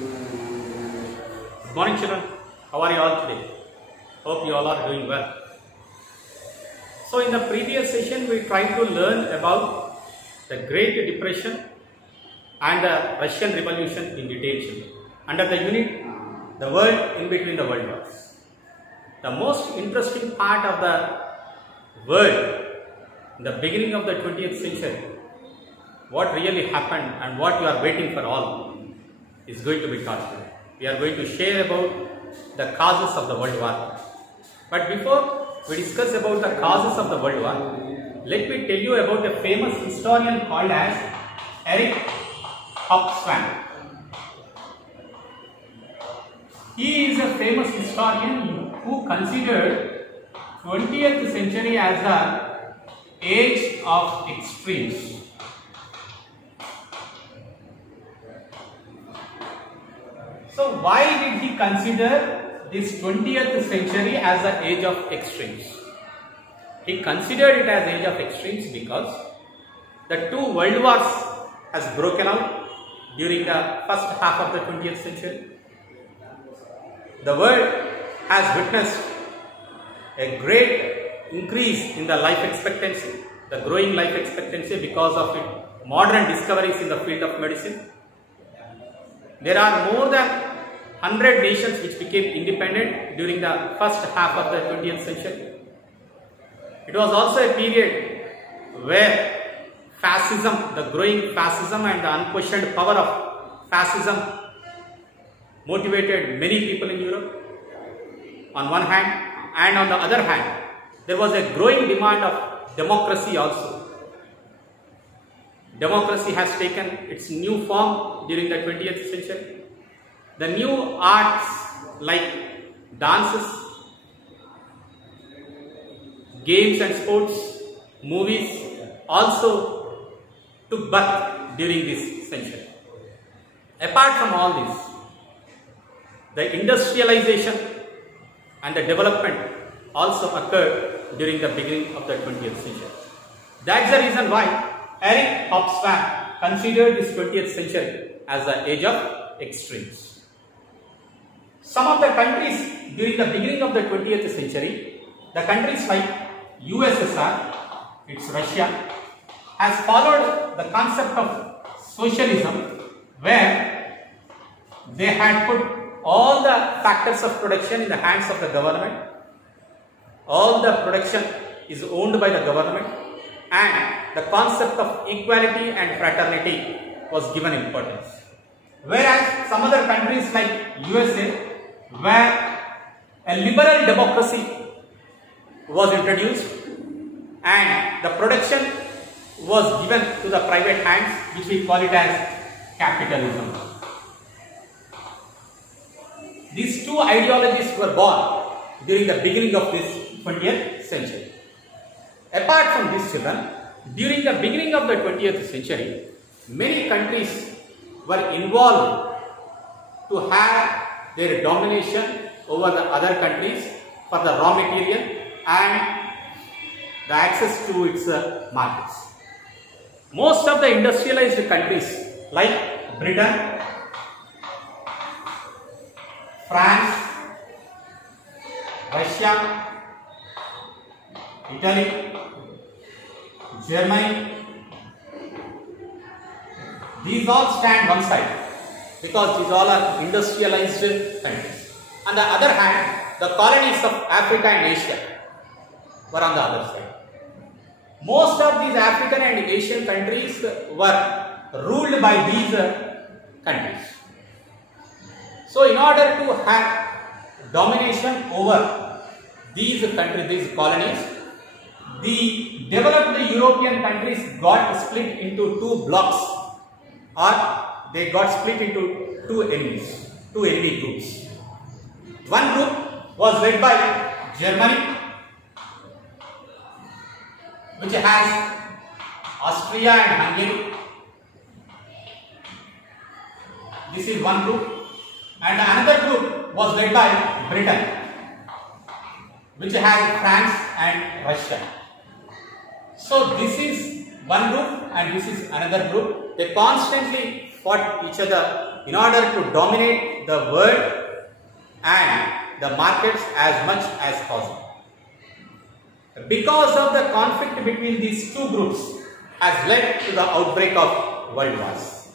Good morning, children. How are you all today? Hope you all are doing well. So in the previous session, we tried to learn about the Great Depression and the Russian Revolution in detail, children. Under the unit, the world in between the world wars. The most interesting part of the world in the beginning of the 20th century, what really happened and what you are waiting for all is going to be taught today. We are going to share about the causes of the World War. But before we discuss about the causes of the World War, let me tell you about a famous historian called as Erich Hobsbawm. He is a famous historian who considered 20th century as the age of extremes. So why did he consider this 20th century as the age of extremes? He considered it as age of extremes because the two world wars has broken out during the first half of the 20th century. The world has witnessed a great increase in the life expectancy, the growing life expectancy because of it, modern discoveries in the field of medicine. There are more than 100 nations which became independent during the first half of the 20th century. It was also a period where fascism, the growing fascism and the unquestioned power of fascism motivated many people in Europe on one hand, and on the other hand, there was a growing demand of democracy also. Democracy has taken its new form during the 20th century. The new arts like dances, games and sports, movies also took birth during this century. Apart from all this, the industrialization and the development also occurred during the beginning of the 20th century. That's the reason why Erich Hobsbawm considered this 20th century as the age of extremes. Some of the countries during the beginning of the 20th century, the countries like USSR, it's Russia, has followed the concept of socialism where they had put all the factors of production in the hands of the government. All the production is owned by the government, and the concept of equality and fraternity was given importance. Whereas some other countries like USA, where a liberal democracy was introduced and the production was given to the private hands, which we call it as capitalism. These two ideologies were born during the beginning of this 20th century. Apart from this, children, during the beginning of the 20th century, many countries were involved to have their domination over the other countries for the raw material and the access to its markets. Most of the industrialized countries like Britain, France, Russia, Italy, Germany, these all stand one side because these all are industrialized countries. On the other hand, the colonies of Africa and Asia were on the other side. Most of these African and Asian countries were ruled by these countries. So in order to have domination over these countries, these colonies, the developed European countries got split into two blocks, or they got split into two enemy groups. One group was led by Germany, which has Austria and Hungary. This is one group. And another group was led by Britain, which has France and Russia. So this is one group and this is another group. They constantly fought each other in order to dominate the world and the markets as much as possible. Because of the conflict between these two groups has led to the outbreak of world wars.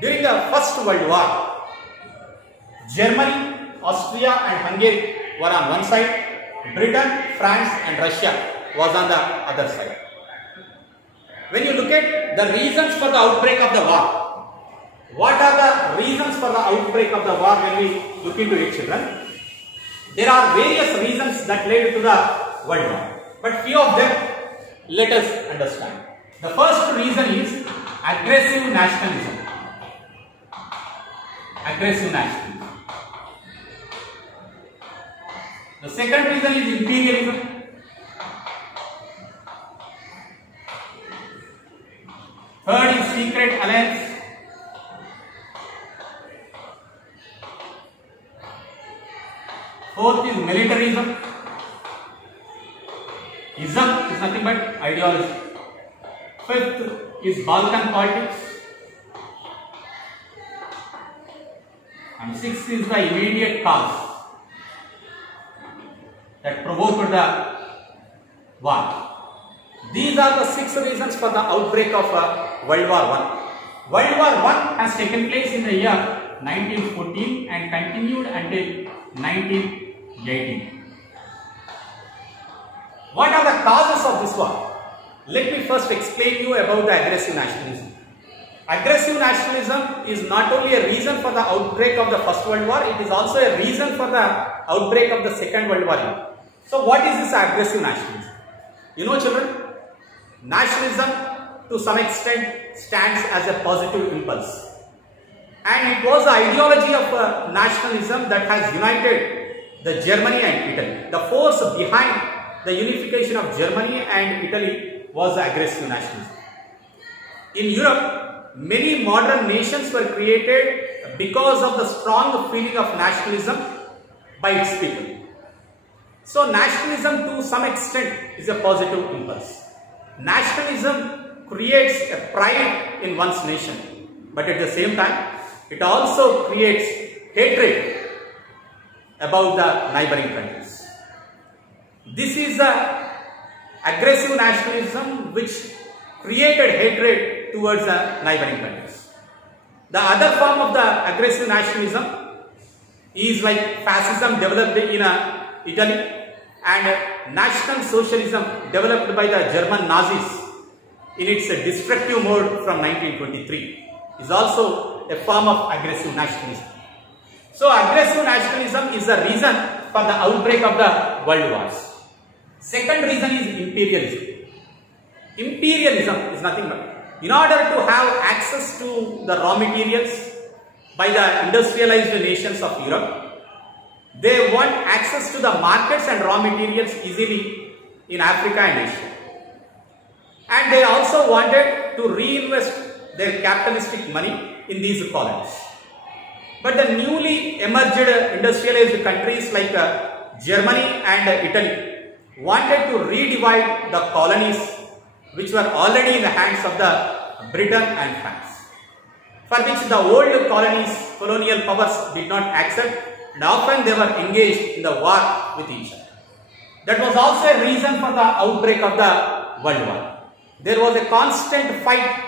During the First World War, Germany, Austria and Hungary were on one side, Britain, France and Russia was on the other side. When you look at the reasons for the outbreak of the war, what are the reasons for the outbreak of the war when we look into it, children? There are various reasons that led to the World War, but few of them let us understand. The first reason is aggressive nationalism. Aggressive nationalism. The second reason is imperialism. Third is secret alliance. Fourth is militarism. Ism is nothing but ideology. Fifth is Balkan politics. And sixth is the immediate cause that provoked the war. These are the 6 reasons for the outbreak of World War I. World War I has taken place in the year 1914 and continued until 1918. What are the causes of this war? Let me first explain you about the aggressive nationalism. Aggressive nationalism is not only a reason for the outbreak of the First World War, it is also a reason for the outbreak of the Second World War. So what is this aggressive nationalism? You know, children, nationalism to some extent stands as a positive impulse. And it was the ideology of nationalism that has united the Germany and Italy. The force behind the unification of Germany and Italy was the aggressive nationalism. In Europe, many modern nations were created because of the strong feeling of nationalism by its people. So nationalism to some extent is a positive impulse. Nationalism creates a pride in one's nation, but at the same time, it also creates hatred about the neighboring countries. This is the aggressive nationalism which created hatred towards the neighboring countries. The other form of the aggressive nationalism is like fascism developed in Italy and National Socialism developed by the German Nazis in its destructive mode from 1923 is also a form of aggressive nationalism. So aggressive nationalism is the reason for the outbreak of the world wars. Second reason is imperialism. Imperialism is nothing but in order to have access to the raw materials by the industrialized nations of Europe, they want access to the markets and raw materials easily in Africa and Asia. And they also wanted to reinvest their capitalistic money in these colonies. But the newly emerged industrialized countries like Germany and Italy wanted to redivide the colonies which were already in the hands of the Britain and France, for which the old colonial powers did not accept, and often they were engaged in the war with each other. That was also a reason for the outbreak of the World War. There was a constant fight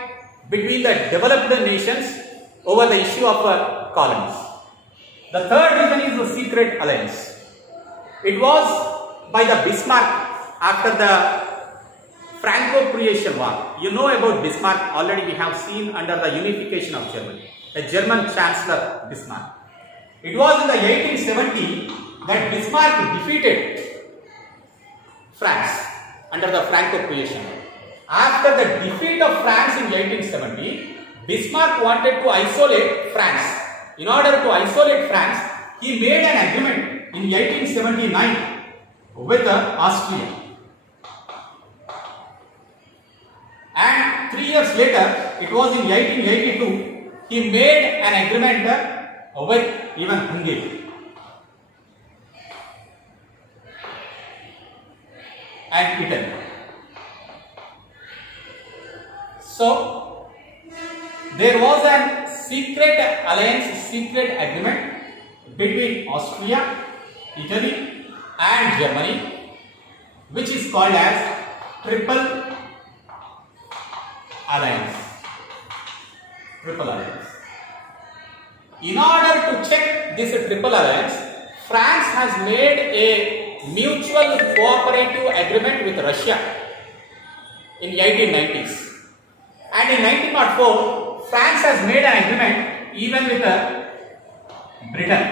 between the developed nations over the issue of colonies. The third reason is the secret alliance. It was by the Bismarck after the Franco-Prussian War. You know about Bismarck, already we have seen under the unification of Germany, the German Chancellor Bismarck. It was in the 1870 that Bismarck defeated France under the Franco-Prussian War. After the defeat of France in 1870, Bismarck wanted to isolate France. In order to isolate France, he made an agreement in 1879 with Austria. And 3 years later, it was in 1882, he made an agreement with even Hungary. And Italy. So, there was a secret alliance, secret agreement between Austria, Italy and Germany, which is called as Triple Alliance. Triple Alliance. In order to check this Triple Alliance, France has made a mutual cooperative agreement with Russia in 1890s. And in 1904, France has made an agreement even with Britain.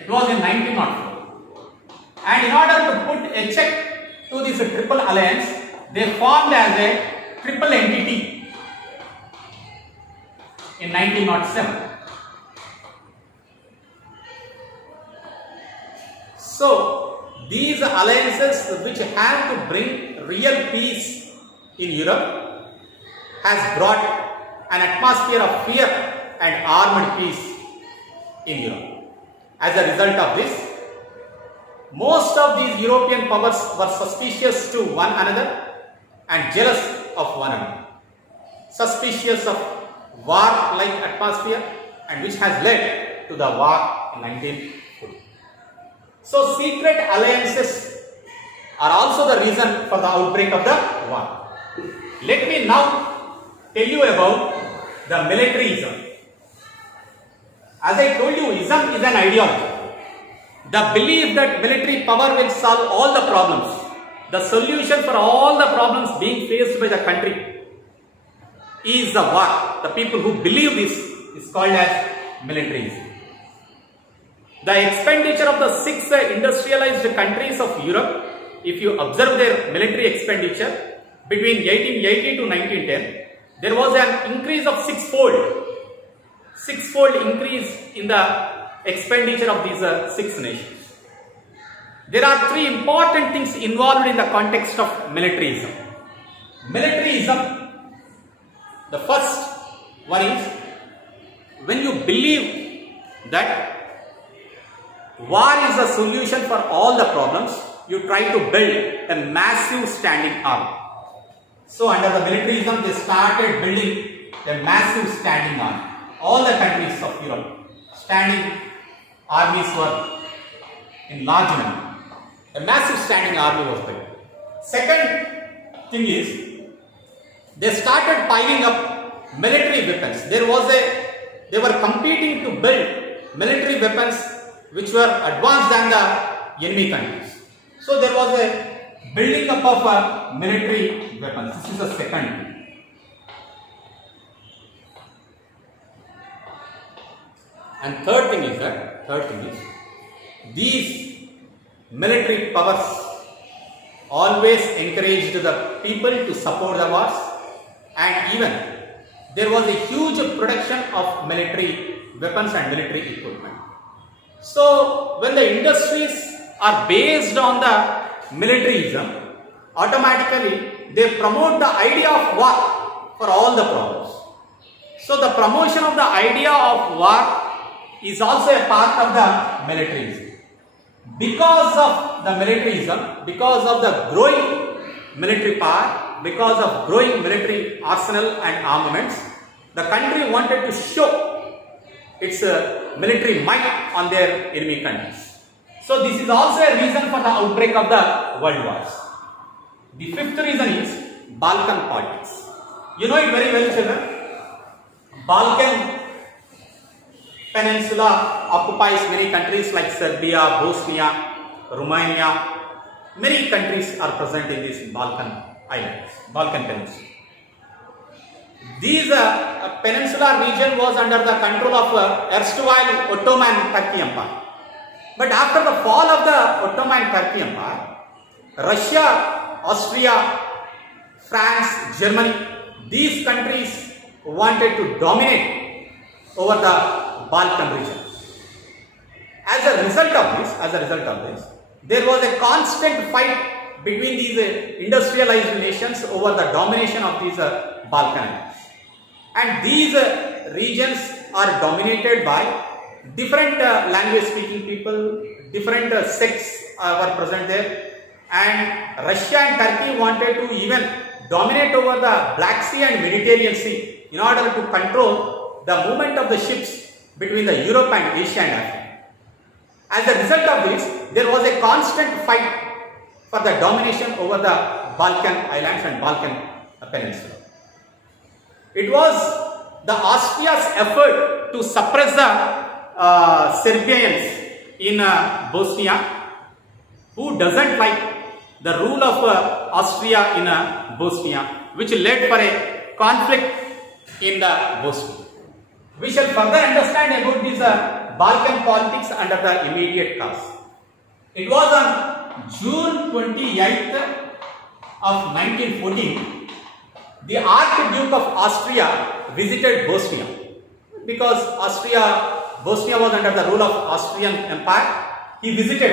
It was in 1904. And in order to put a check to this Triple Alliance, they formed as a triple entity in 1907. So, these alliances which have to bring real peace in Europe has brought an atmosphere of fear and armed peace in Europe. As a result of this, most of these European powers were suspicious to one another and jealous of one another. Suspicious of war-like atmosphere, and which has led to the war in 1940. So, secret alliances are also the reason for the outbreak of the war. Let me now tell you about the militarism. As I told you, ism is an ideology. The belief that military power will solve all the problems, the solution for all the problems being faced by the country is the war. The people who believe this is called as militarism. The expenditure of the 6 industrialized countries of Europe, if you observe their military expenditure between 1880 to 1910, there was an increase of sixfold increase in the expenditure of these 6 nations. There are 3 important things involved in the context of militarism. Militarism, the first one is when you believe that war is the solution for all the problems, you try to build a massive standing army. So under the militarism, they started building a massive standing army. All the countries of Europe, standing armies were in large number. A massive standing army was built. Second thing is, they started piling up military weapons. They were competing to build military weapons which were advanced than the enemy countries. So there was a building up of military weapons. This is the second. And third thing is these military powers always encouraged the people to support the wars, and even there was a huge production of military weapons and military equipment. So when the industries are based on the militarism, automatically they promote the idea of war for all the problems. So the promotion of the idea of war is also a part of the militarism. Because of the militarism, because of the growing military power, because of growing military arsenal and armaments, the country wanted to show its military might on their enemy countries. So this is also a reason for the outbreak of the world wars. The fifth reason is Balkan politics. You know it very well, children. Balkan Peninsula occupies many countries like Serbia, Bosnia, Romania. Many countries are present in these Balkan islands, Balkan Peninsula. This peninsular region was under the control of erstwhile Ottoman Turkey Empire. But after the fall of the Ottoman Turkey Empire, Russia, Austria, France, Germany, these countries wanted to dominate over the Balkan region. As a result of this, there was a constant fight between these industrialized nations over the domination of these Balkan lands. And these regions are dominated by different language speaking people, different sects were present there, and Russia and Turkey wanted to even dominate over the Black Sea and Mediterranean Sea in order to control the movement of the ships between the Europe and Asia and Africa. As a result of this, there was a constant fight for the domination over the Balkan islands and Balkan peninsula. It was the Austria's effort to suppress the Serbians in Bosnia, who doesn't like the rule of Austria in Bosnia, which led for a conflict in the Bosnia. We shall further understand about this Balkan politics under the immediate cause. It was on June 28th of 1914, the Archduke of Austria visited Bosnia, because Bosnia was under the rule of Austrian Empire. He visited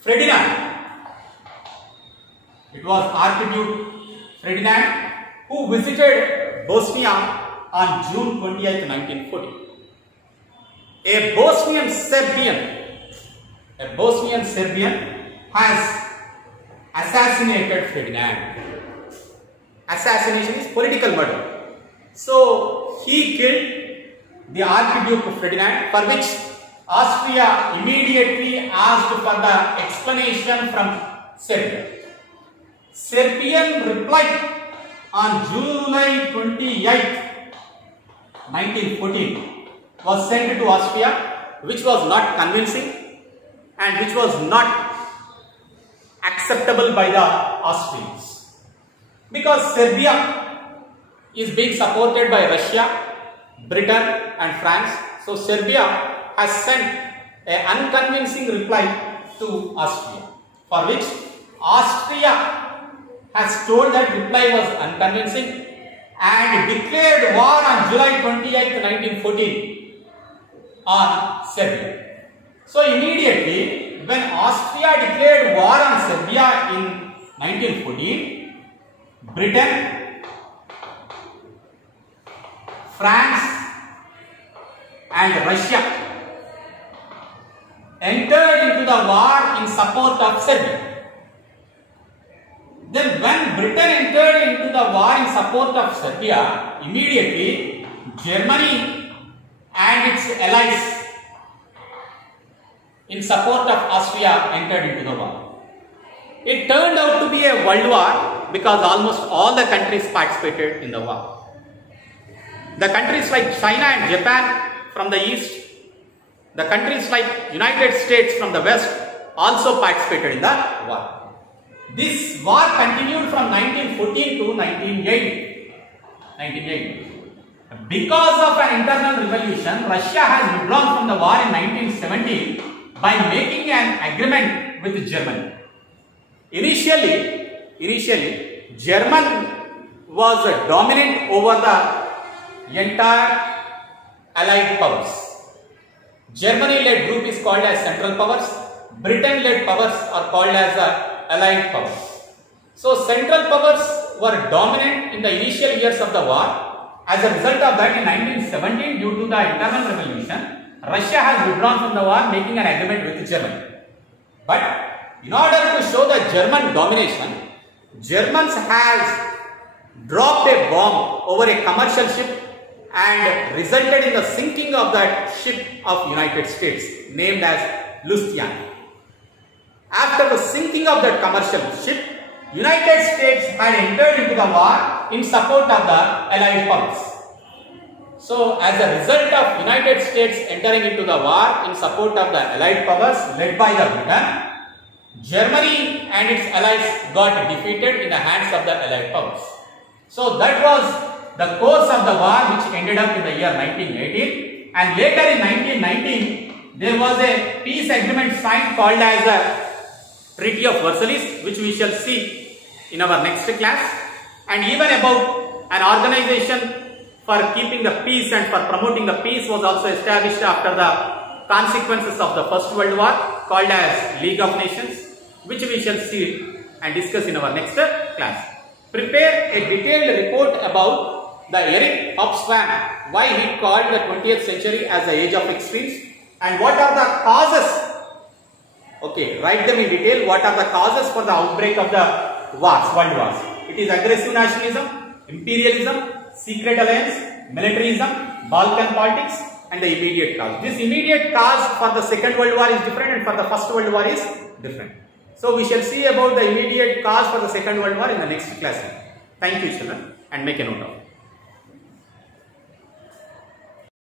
Ferdinand. It was Archduke Ferdinand who visited Bosnia on June 28th, 1914. A Bosnian Serbian has assassinated Ferdinand. Assassination is political murder. So he killed the Archduke Ferdinand, for which Austria immediately asked for the explanation from Serbia. Serbian replied on July 28th, 1914 was sent to Austria, which was not convincing and which was not acceptable by the Austrians, because Serbia is being supported by Russia, Britain and France. So Serbia has sent an unconvincing reply to Austria, for which Austria has told that reply was unconvincing and declared war on July 28th, 1914 on Serbia. So immediately when Austria declared war on Serbia in 1914, Britain, France and Russia entered into the war in support of Serbia. Then when Britain entered into the war in support of Serbia, immediately Germany and its allies in support of Austria entered into the war. It turned out to be a world war because almost all the countries participated in the war. The countries like China and Japan from the east, the countries like United States from the west also participated in the war. This war continued from 1914 to 1980. Because of an internal revolution, Russia has withdrawn from the war in 1970 by making an agreement with Germany. Initially, Germany was dominant over the entire Allied powers. Germany-led group is called as Central Powers. Britain-led powers are called as Allied powers. So Central powers were dominant in the initial years of the war. As a result of that, in 1917, due to the internal revolution, Russia has withdrawn from the war, making an agreement with Germany. But in order to show the German domination, Germans has dropped a bomb over a commercial ship and resulted in the sinking of that ship of United States named as Lusitania. After the sinking of that commercial ship, United States had entered into the war in support of the Allied powers. So, as a result of United States entering into the war in support of the Allied powers led by the Britain, Germany and its allies got defeated in the hands of the Allied powers. So, that was the course of the war, which ended up in the year 1918, and later in 1919 there was a peace agreement signed called as the Treaty of Versailles, which we shall see in our next class, and even about an organization for keeping the peace and for promoting the peace was also established after the consequences of the First World War, called as League of Nations, which we shall see and discuss in our next class. Prepare a detailed report about the Eric Hobsbawm, why he called the 20th century as the age of extremes, and what are the causes. Okay, write them in detail. What are the causes for the outbreak of the wars, world wars? It is aggressive nationalism, imperialism, secret alliance, militarism, Balkan politics, and the immediate cause. This immediate cause for the Second World War is different and for the First World War is different. So we shall see about the immediate cause for the Second World War in the next class. Thank you children, and make a note of it.